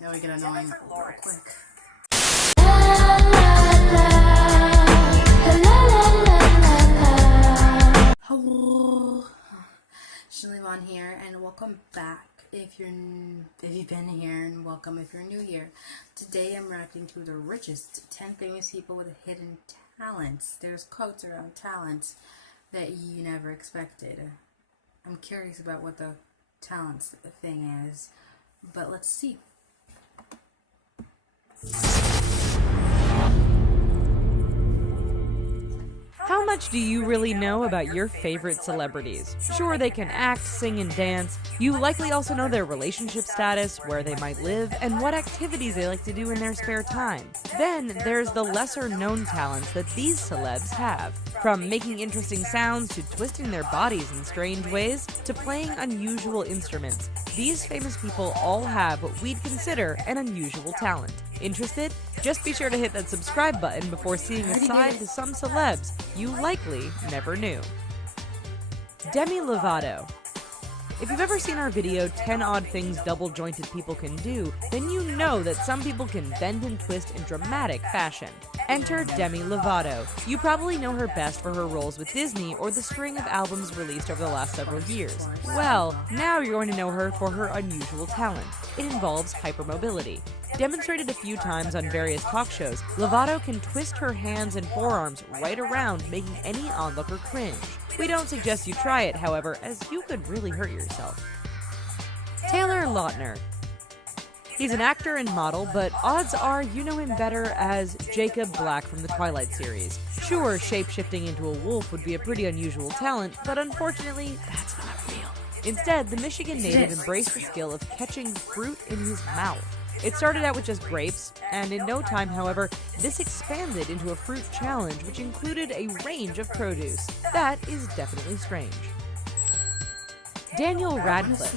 Now we get annoying real quick. Hello, Shalivon here, and welcome back. If you've been here, and welcome if you're new here. Today I'm reacting to the richest 10 famous people with hidden talents. There's quotes around talents that you never expected. I'm curious about what the talents thing is, but let's see. How much do you really know about your favorite celebrities? Sure, they can act, sing, and dance. You likely also know their relationship status, where they might live, and what activities they like to do in their spare time. Then there's the lesser-known talents that these celebs have. From making interesting sounds to twisting their bodies in strange ways to playing unusual instruments, these famous people all have what we'd consider an unusual talent. Interested? Just be sure to hit that subscribe button before seeing a side to some celebs you likely never knew. Demi Lovato. If you've ever seen our video, 10 Odd Things Double-Jointed People Can Do, then you know that some people can bend and twist in dramatic fashion. Enter Demi Lovato. You probably know her best for her roles with Disney or the string of albums released over the last several years. Well, now you're going to know her for her unusual talent. It involves hypermobility. Demonstrated a few times on various talk shows, Lovato can twist her hands and forearms right around, making any onlooker cringe. We don't suggest you try it, however, as you could really hurt yourself. Taylor Lautner. He's an actor and model, but odds are you know him better as Jacob Black from the Twilight series. Sure, shape-shifting into a wolf would be a pretty unusual talent, but unfortunately, that's not real. Instead, the Michigan native embraced the skill of catching fruit in his mouth. It started out with just grapes, and in no time, however, this expanded into a fruit challenge which included a range of produce. That is definitely strange. Daniel Radcliffe.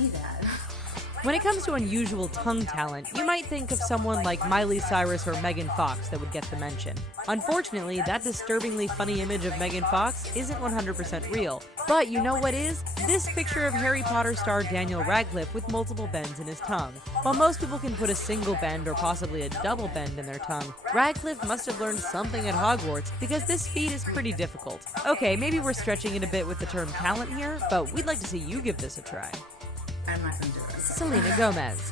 When it comes to unusual tongue talent, you might think of someone like Miley Cyrus or Megan Fox that would get the mention. Unfortunately, that disturbingly funny image of Megan Fox isn't 100% real. But you know what is? This picture of Harry Potter star Daniel Radcliffe with multiple bends in his tongue. While most people can put a single bend or possibly a double bend in their tongue, Radcliffe must have learned something at Hogwarts because this feat is pretty difficult. Okay, maybe we're stretching it a bit with the term talent here, but we'd like to see you give this a try. I'm not gonna do it. Selena Gomez.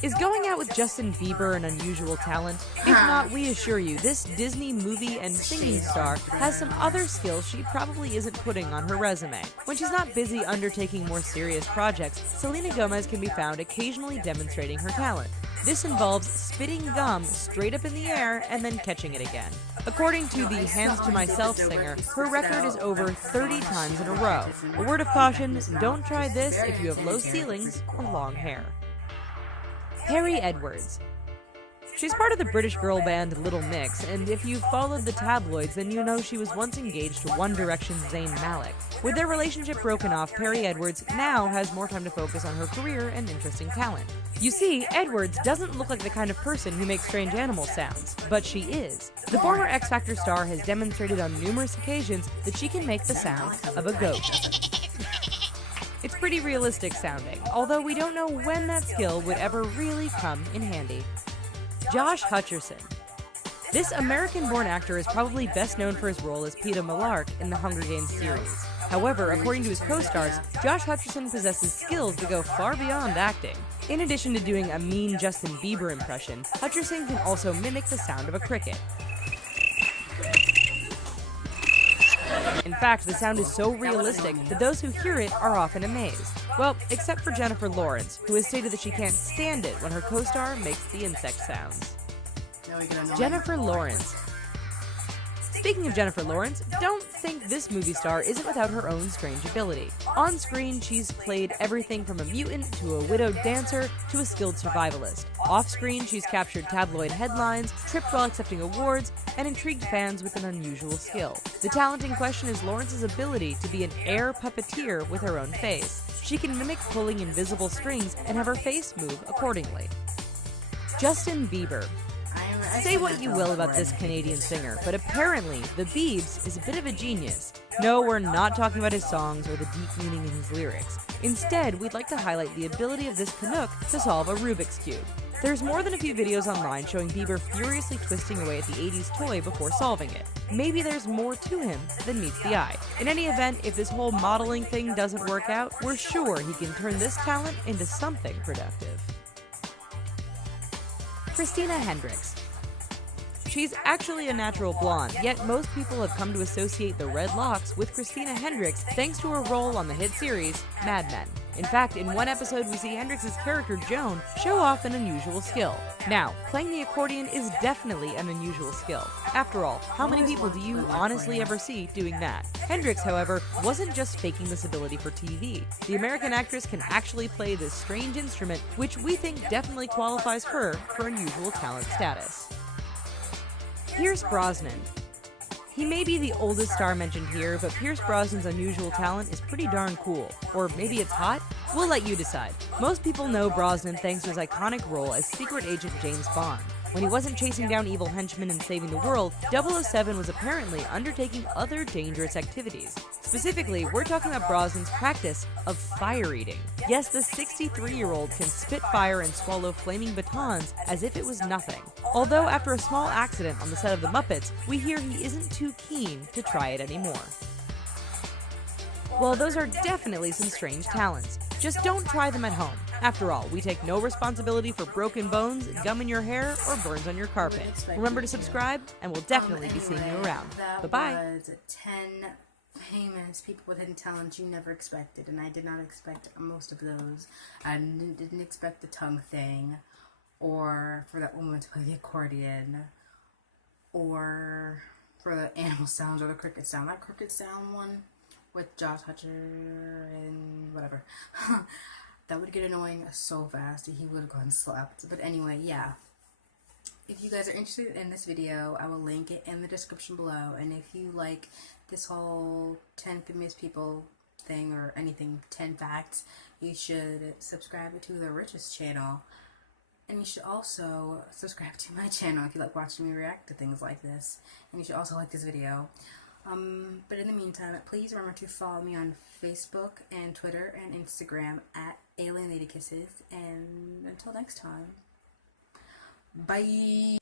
Is going out with Justin Bieber an unusual talent? If not, we assure you, this Disney movie and singing star has some other skills she probably isn't putting on her resume. When she's not busy undertaking more serious projects, Selena Gomez can be found occasionally demonstrating her talent. This involves spitting gum straight up in the air and then catching it again. According to the Hands to Myself singer, her record is over 30 times in a row. A word of caution, don't try this if you have low ceilings or long hair. PERRIE Edwards. She's part of the British girl band Little Mix, and if you've followed the tabloids, then you know she was once engaged to One Direction's Zayn Malik. With their relationship broken off, PERRIE Edwards now has more time to focus on her career and interesting talent. You see, Edwards doesn't look like the kind of person who makes strange animal sounds, but she is. The former X Factor star has demonstrated on numerous occasions that she can make the sound of a goat. It's pretty realistic sounding, although we don't know when that skill would ever really come in handy. Josh Hutcherson. This American-born actor is probably best known for his role as Peter Millark in the Hunger Games series. However, according to his co-stars, Josh Hutcherson possesses skills that go far beyond acting. In addition to doing a mean Justin Bieber impression, Hutcherson can also mimic the sound of a cricket. In fact, the sound is so realistic that those who hear it are often amazed. Well, except for Jennifer Lawrence, who has stated that she can't stand it when her co-star makes the insect sounds. Jennifer Lawrence. Speaking of Jennifer Lawrence, don't think this movie star isn't without her own strange ability. On screen, she's played everything from a mutant to a widowed dancer to a skilled survivalist. Off screen, she's captured tabloid headlines, tripped while accepting awards, and intrigued fans with an unusual skill. The talent in question is Lawrence's ability to be an air puppeteer with her own face. She can mimic pulling invisible strings and have her face move accordingly. Justin Bieber. Say what you will about this Canadian singer, but apparently, the Biebs is a bit of a genius. No, we're not talking about his songs or the deep meaning in his lyrics. Instead, we'd like to highlight the ability of this Canuck to solve a Rubik's Cube. There's more than a few videos online showing Bieber furiously twisting away at the 80s toy before solving it. Maybe there's more to him than meets the eye. In any event, if this whole modeling thing doesn't work out, we're sure he can turn this talent into something productive. CHRISTINA Hendricks. She's actually a natural blonde, yet most people have come to associate the red locks with CHRISTINA Hendricks thanks to her role on the hit series Mad Men. In fact, in one episode we see Hendricks' character Joan show off an unusual skill. Now, playing the accordion is definitely an unusual skill. After all, how many people do you honestly ever see doing that? Hendricks, however, wasn't just faking this ability for TV. The American actress can actually play this strange instrument, which we think definitely qualifies her for unusual talent status. Pierce Brosnan. He may be the oldest star mentioned here, but Pierce Brosnan's unusual talent is pretty darn cool. Or maybe it's hot? We'll let you decide. Most people know Brosnan thanks to his iconic role as secret agent James Bond. When he wasn't chasing down evil henchmen and saving the world, 007 was apparently undertaking other dangerous activities. Specifically, we're talking about Brosnan's practice of fire eating. Yes, the 63-year-old can spit fire and swallow flaming batons as if it was nothing. Although after a small accident on the set of The Muppets, we hear he isn't too keen to try it anymore. Well, those are definitely some strange talents. Just don't try them at home. After all, we take no responsibility for broken bones, gum in your hair, or burns on your carpet. Remember to subscribe, and we'll definitely be seeing you around. Bye-bye. That was 10 famous people with hidden talents you never expected, and I did not expect most of those. I didn't expect the tongue thing, or for that woman to play the accordion, or for the animal sounds or the cricket sound. That cricket sound one with Josh Hutcher and whatever. That would get annoying so fast. He would have gone slapped. But anyway, yeah. If you guys are interested in this video, I will link it in the description below. And if you like this whole 10 famous people thing or anything, 10 facts, you should subscribe to the Richest channel. And you should also subscribe to my channel if you like watching me react to things like this. And you should also like this video. But in the meantime, please remember to follow me on Facebook and Twitter and Instagram at Alien Lady Kisses. And until next time, bye.